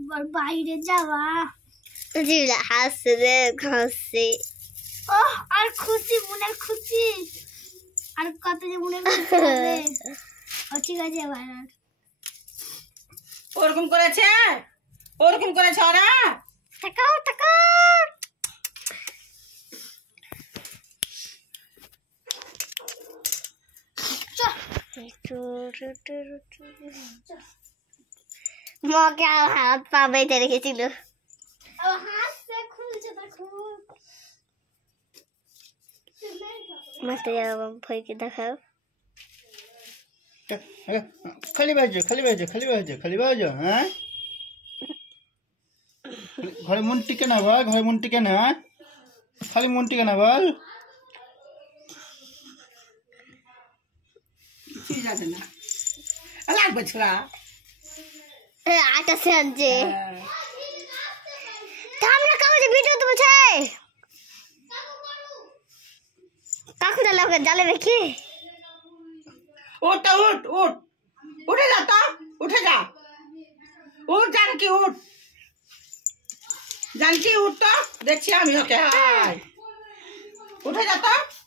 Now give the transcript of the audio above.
এবার বাইরে যাওয়া জিলা হাসছে রে হাসছে আর খুশি মনের খুশি আর কত যে মনের খুশি হবে ঠিক আছে এবার ওরকম করেছে ওরা তাকাও তাকাও মকে হাত পা বেঁধে রেখেছিল মাঠে যাবো ভয়কে দেখাও খালি বাজো হ্যাঁ ঘরে মন টিকে না বল খালি মন টিকে না বল কিছুই জানে না লাগবে ছোড়া আটা সে আনছে আমরা কাগজে ভিডিও তো বলছে কাকু জালে ওকে জালে রেখে উঠে যা তো উঠ জানকি উঠ তো দেখছি আমি ওকে উঠে যা তো